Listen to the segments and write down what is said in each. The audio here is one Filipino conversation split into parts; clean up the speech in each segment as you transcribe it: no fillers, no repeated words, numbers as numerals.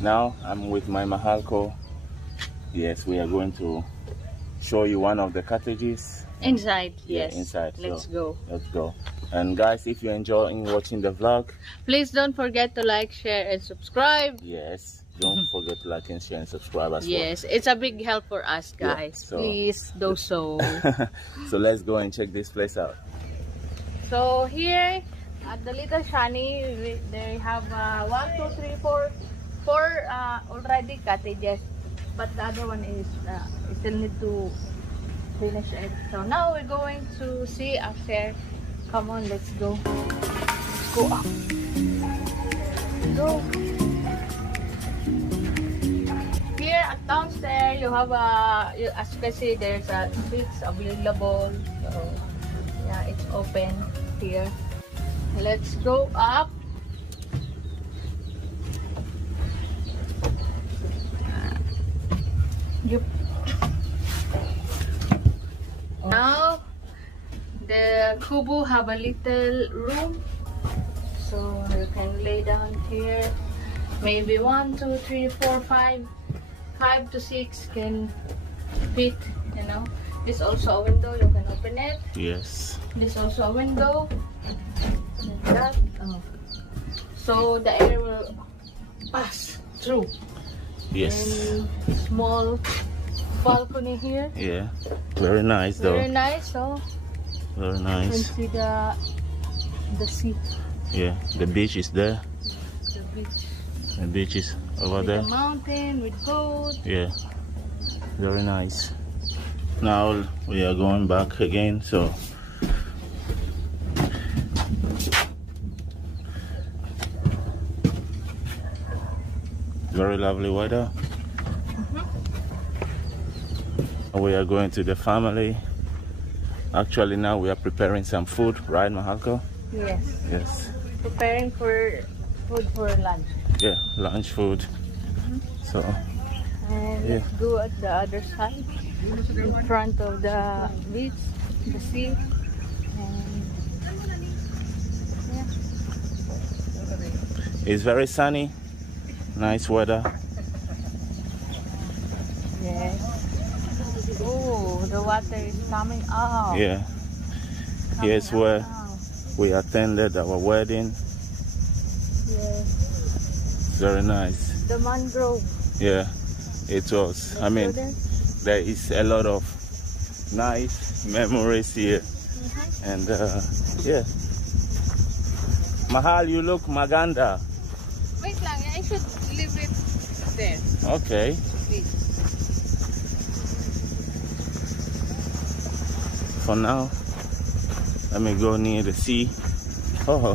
Now I'm with my Mahalco. Yes, we are going to show you one of the cottages. Inside, Yeah, yes. inside. Let's So, go. Let's go. And guys, if you're enjoying watching the vlog, please don't forget to like, share, and subscribe. Yes, don't forget to like and share and subscribe as well. Yes, it's a big help for us, guys. Yeah, so, please do so. So let's go and check this place out. So here at the Little Shani, they have 1, 2, 3, 4 already cottages, but the other one is still need to finish it. So now we're going to see after. Come on, let's go. Let's go up. Go. Here at downstairs, you have as you can see, there's a seats available. So yeah, it's open here. Let's go up. Yep. Now the Kubu have a little room, so you can lay down here. Maybe 1, 2, 3, 4, 5 to 6 can fit, you know. This also a window, you can open it. Yes. This also a window. Like that. Oh. So the air will pass through. Yes. And small balcony here. Yeah. Very nice though. Very nice, so very you nice. can see the sea. Yeah, the beach is there. The beach. The beach is over With there. the mountain with goat. Yeah, very nice. Now we are going back again, so very lovely weather. We are going to the family. Actually now we are preparing some food, right Mahalco? Yes. Yes. Preparing for food for lunch. Yeah, lunch food. So And let's go at the other side, in front of the beach, the sea. And yeah. it's very sunny, nice weather. Yes. Oh, the water is coming out. Yeah. Here's where we attended our wedding. Yes. Very nice. The mangrove. Yeah, it was. I mean, there is a lot of nice memories here. And yeah. Mahal, you look maganda. Wait lang, I should leave it there. Okay. Please. For now, let me go near the sea. Oh,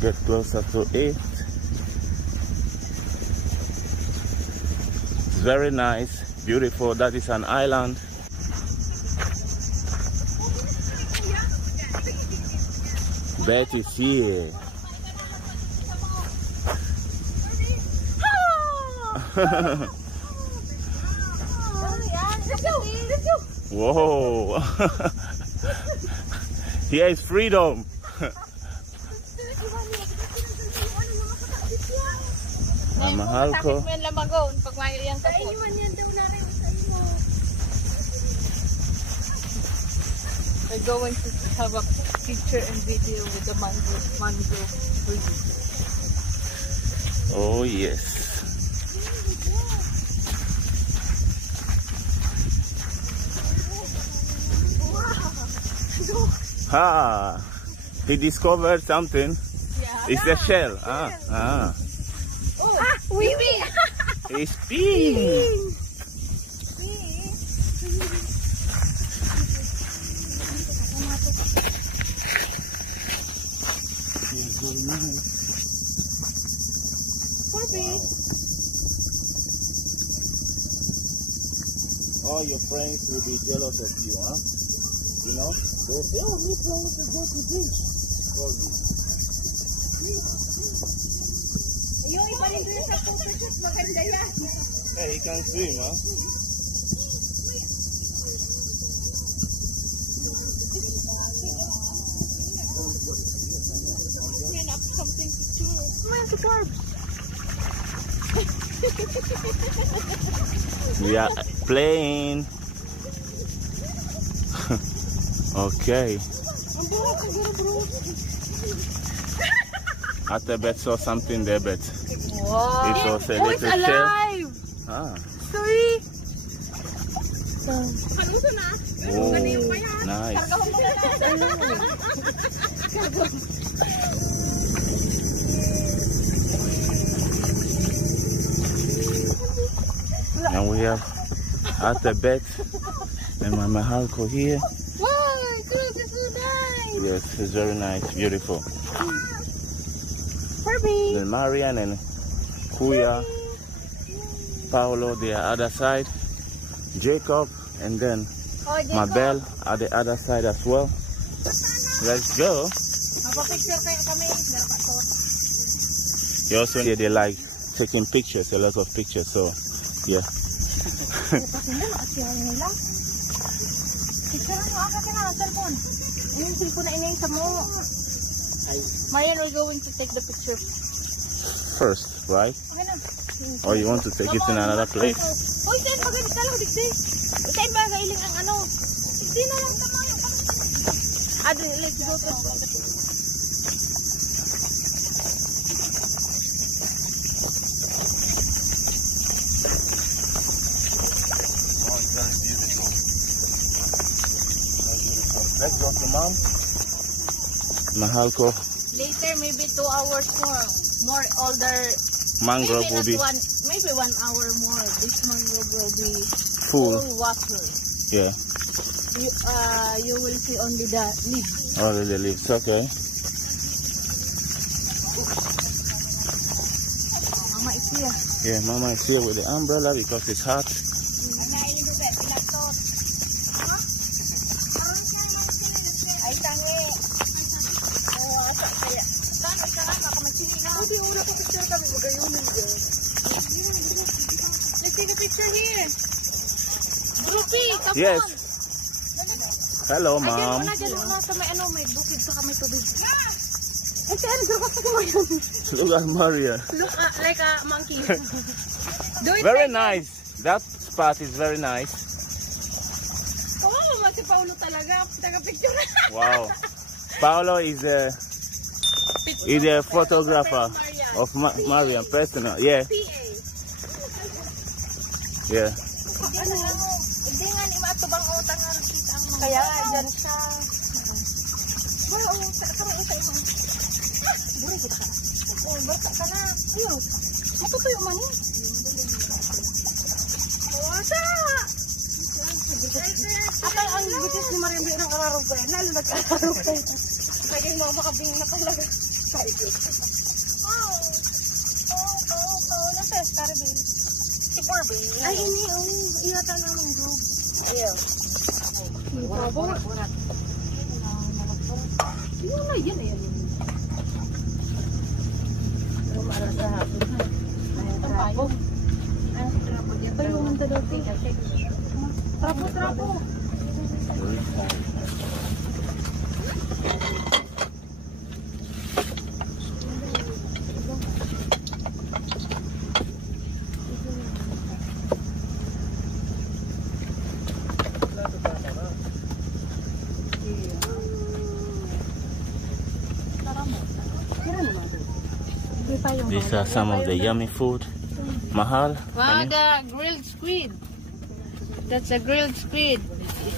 get closer to it. It's very nice, beautiful. That is an island. Bet is here. Whoa. Here is freedom. Mahalco. We're going to have a picture and video with the mangrove trees. Oh yes. Ah, he discovered something. Yeah. It's a shell. Ah. Oh, Wiwi! It's pink. All your friends will be jealous of you, huh? You know? They'll say, oh, Nick wants to go to beach. Hey, he can swim, huh? Something to chew. superb. We are playing. Okay. Atebet saw something there, but Wow. it was a Oh, it's little shell. alive. Ah. Sorry. Oh, nice. And we have Atebet and my Mahalco here. Wow, look, it's so nice. Yes, it's very nice, beautiful. Herbie. Then Marian and Kuya, Paolo, the other side, Jacob, and then Oh, Jacob. Mabel at the other side as well. Let's go. Mapa-picture kayo kami. You also they like taking pictures, a lot of pictures. So yeah. Picture mo agad na cellphone. Yung cellphone na inay sa mo. Marian, we're going to take the picture. First, right? Okay na. Or you want to take it in another place? Hoy, saan ba ganit ka lang, digdi? Saan ba gailing ang ano? Digdi na lang tama. Let's go to... Oh, it's very beautiful. Very beautiful. Let's go to Mom. Mahalco Later, maybe 2 hours more older. mangrove will be Maybe 1 hour more. This mangrove will be full. full water. Yeah. You will see only the leaves. Only the leaves. Okay. Mama is here. Yeah, Mama is here with the umbrella because it's hot. Ay, tangi. Oh, asa kaya. Tangi ka nga, kakamachini na. Hindi, wala pa picture kami. Magayunin dyan. Let's take a picture here. Groupie, come Yes. on. Hello, Ay, Mom. dyan muna sa may ano, may bukid sa may tubig. Ay, saan? Gano'n ka sa ngayon. Look at Maria. Look like a monkey. Do it Very like nice. That spot is very nice. Oh, mama si Paulo talaga. Taga-picture. Wow. Paolo is a photographer of Marian, personal. Yeah. PA. Yeah. Ano? Hindi nga ni matubang utang nga kita ang mga. Kaya nga, dyan siya. Wow, kami isa-isa. Buri kita ka. Oh, barka ka na. Ayun. Matutuyo man yun. Wasa! Apa ang bitis ni Mariam Biro ng ararong ko eh. Lalo nag-ararong ko eh. Naging mga makabing na talaga. Oh. Nasa Starville. Si Corbin. Ay, ini. Iyata naman bro. Ayaw. Bravo. Yun na, yan. Trapo. Ito yung manta dati. Trapo. These are some of the yummy food. Mahal. Wow, the grilled squid. That's a grilled squid.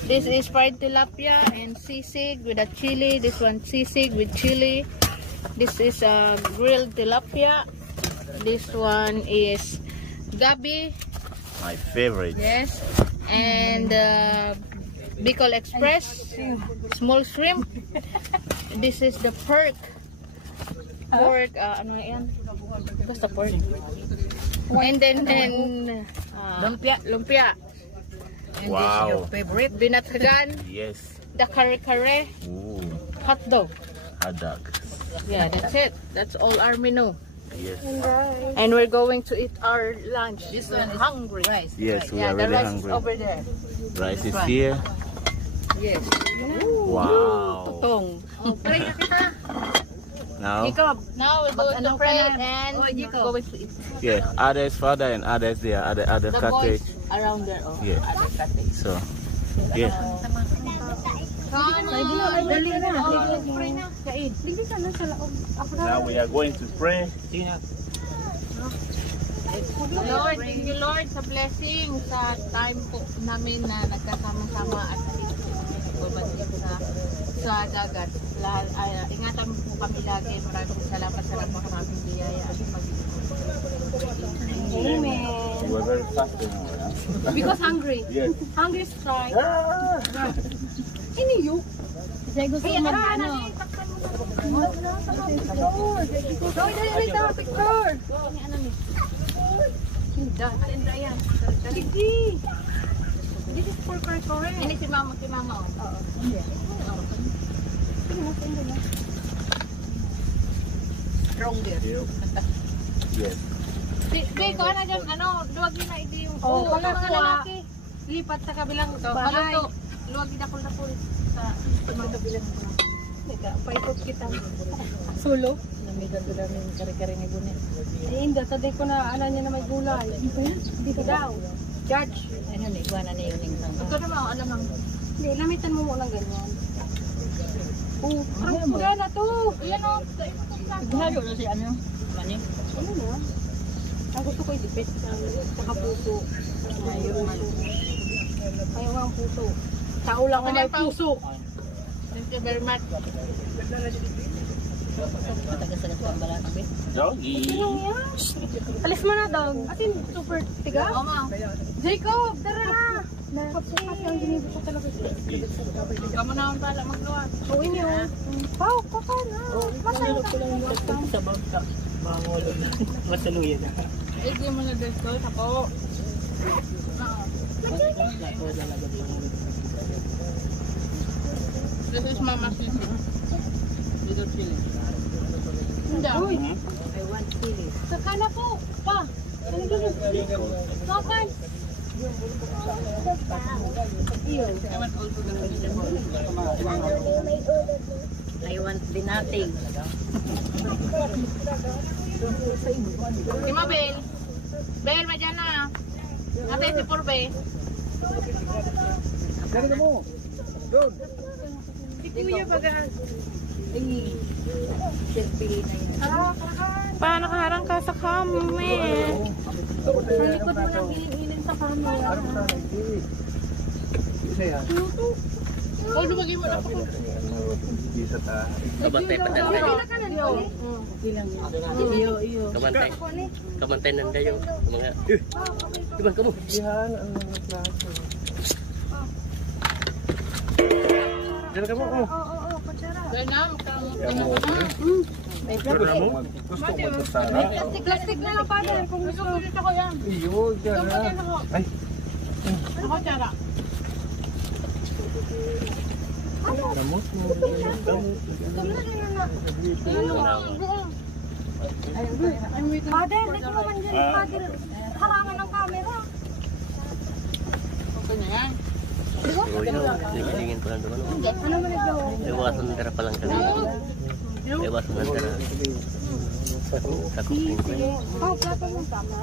This is fried tilapia and sisig with a chili. This one sisig with chili. This is a grilled tilapia. This one is gabi. My favorite. Yes. And Bicol Express. Small shrimp. This is the pork. Pork, ano nga yan? Basta pork. And then lumpia. And Wow. this is your favorite. Binatagan. Yes. The kare-kare. Ooh. Hot dog. Hot dog. Yeah, that's it. That's all our menu. Yes. And we're going to eat our lunch. This one is hungry. Rice. Yes, we Yeah, are the really rice hungry. is over there. Rice is here. Yes. Wow. Tutong. Oh, try na kita. Now, Jacob, now we're going to pray and go to eat. yeah, others father and others there, other The cottage. boys around there, oh. Yeah. Other cottage. So, yeah. Now we are going to pray. Lord, thank you Lord sa blessing sa time po namin na nagkasama-sama at nagbabalik sa dagat. Ingatan mo po kami lagi. Maraming salamat sa lahat ng aming biyaya at Amen. We're very fasting. Because hungry. Yes. Hungry strike. Ini yuk. Saya gusto mag-ano. Picture. This is for correct. Ini si mama, oh. Strong there. Yes. Be, ko na dyan, luwagin na hindi yung Mga mga lalaki. Lipat sa kabilang Bahay. bahay. Luwagin na po sa mga kabilang. Paikot kita. Solo? Namigan ko namin kare-kare nga gunin. Ay, hindi. Taday ko na, niya na may gulay. Hindi ko daw. Judge. Ano na, iguana na yun. Ito naman, alam mo. Hindi, lamitan mo muna ganyan. Ang pula na to. Ayan o. Ighalo na si ano? Mani? Ano na? Ang gusto ko idipit sa kapuso. Ayaw ang puso. Tao lang ang may puso. Thank you very much. Matagas-tagas ka ang balata, be? Doggy. Alis mo na, dog. Atin, super tiga. Oo, ma. Jacob, tara na. Kapsi ang ginibig ko talaga. Ikaw mo naman pala magluwa. Uwi niyo. Pau, kaka na. Masaya ka. Sabaw ka, mangulog na. Masaluyan na. Hindi mo na dito, sapo. This is Mama Sisi. Little chili. Hindi. Uy, I want chili. saka na po. Pa. Kakan. I want also the vegetable. I want binating. Si Mabel. Bel, madyan na. Ate, si Purbe. Dari mo. Doon. Si Kuya baga. Pa, nakaharang ka sa kami. Sa likod mo nang ilin sa camera. Ano na hindi. Isa yan. Oh, lumagay mo na po. Isa ta. Kabantay pa dyan tayo. Iyo. Kabantay. Kabantay ng dayo. Mga... Diba ka mo? Yan ang mga plato. Diyan ka mo. Oo, kutsara. Kaya na, magkakaroon na. May Pero na mo. Gusto mo ito sana. plastic na lang pa yan kung gusto mo. Gusto ko yan. Iyo, dyan na. Ay. Ako, Chara. Gamot mo. Father, dito naman dyan. Father, harangan ng camera. Okay na yan. Oo yun. Nagilingin pa lang doon. Ano mo nagawa? Iwasan ng dara pa lang kami. Iwasan ng dara. Sa cooking pa yun. Oh, plato mo tama.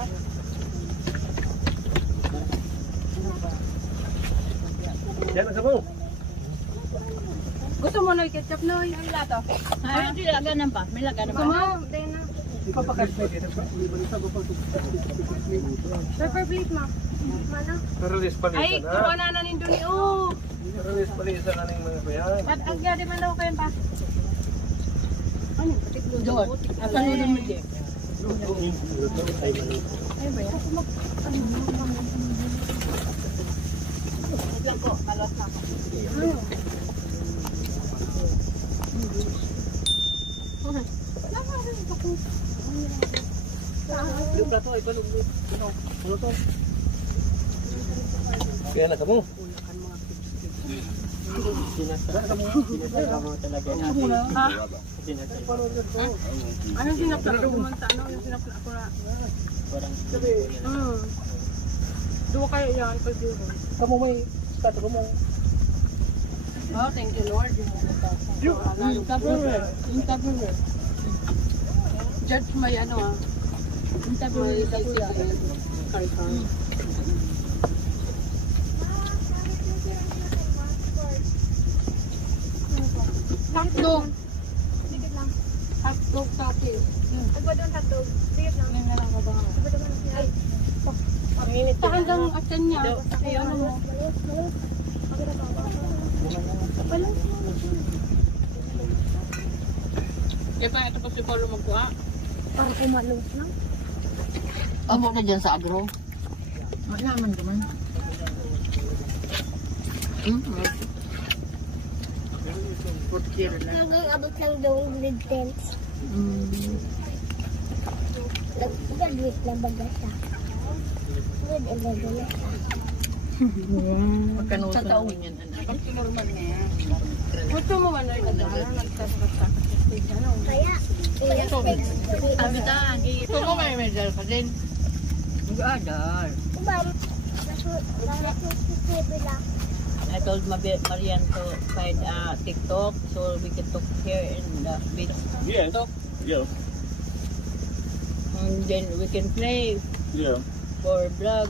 Diyan ka mo. Gusto mo na ketchup na yung plato? Ayun, laganan pa. May laganan Gusto mo? Tayo na. Pepper plate ma. Mana? Release palisan Ay, na. kuha na nindo ni O. Release palisan na ng mga bayan. At ang gadi man daw kayo pa. Ano? Patiklo. George, asan mo naman dyan? Ay ba yan? Wait lang po, malos na ako. Kaya na ka mo. Anong sinapla ko? Kumanta, ano yung sinapla ko na? Dua kayo yan, pag yun. Kamu may stato mo. Oh, thank you Lord. Yung Tupperware. Judge may ano ah. May hotdog. Hotdog kati. Agwadon hotdog. Sige lang. May lang ba ba? Sa hanggang asan niya. Ay, ano mo? Pa, ito pa si Paulo magkuha. Parang umalos lang. Amo na dyan sa agro. Malaman ka man. Hanggang abot lang daw grade 10. Nag-graduate lang baga siya. Grade 11 na siya. Sa taon yan, anak. Gusto mo man na nagkasakasa. Kaya, Sabitan. Gusto mo may medal ka din. Mag-adal. I told Marian to find a TikTok so we can talk here in the video. Yes. Yeah. And then we can play Yeah. for vlog.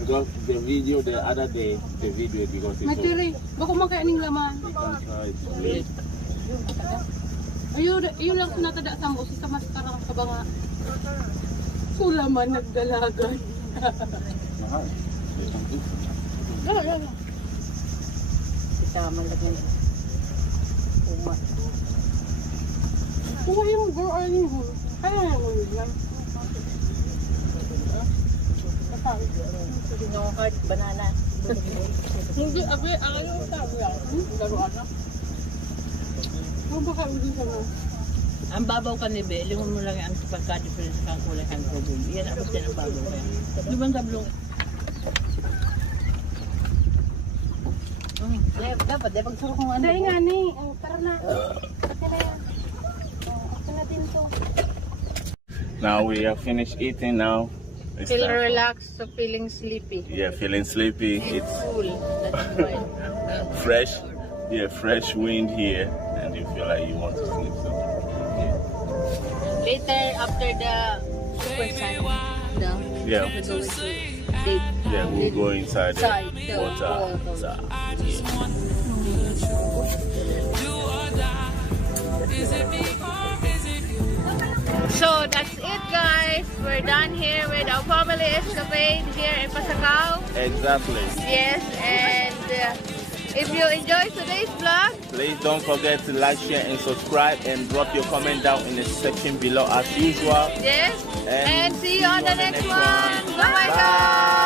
Because the video the other day, the video because it's so, Matiri, bako magkaining laman. you can try to play. Ayun lang sinatada sa mo, sa maskarang kabanga. Sulaman nagdalagan. Lala. Kita man lang umat. Kung yung girl or yung girl, kaya yung lang. Sinongkart, banana. Hindi, ayaw sabi ako. Garuan na. Kung baka ulit sa mga. Ang babaw ka ni Be, lingon mo lang ang pagka-difference kang kulay kang tubig. Iyan abot yan ang babaw ka. Di ba ang sablong? Dapat, pagsuro kong ano. Dahil nga ni, tara na. Ate na yan. Ate natin to. Now we are finished eating now. It's Feel time for- relaxed, so feeling sleepy. Yeah, feeling sleepy. It's Cool. That's right. fresh. Yeah, fresh wind here, and you feel like you want to sleep. So, yeah. Later, after the super sun down, Yeah. we're going to dig. Yeah, we'll go inside the Inside the water. water. Yeah. So that's it, guys. We're done here with our family escapade here in Pasakaw. Exactly. Yes, and if you enjoyed today's vlog, Please don't forget to like, share, and subscribe, and drop your comment down in the section below as usual. yes, and see you on the next one. Bye, Bye. guys.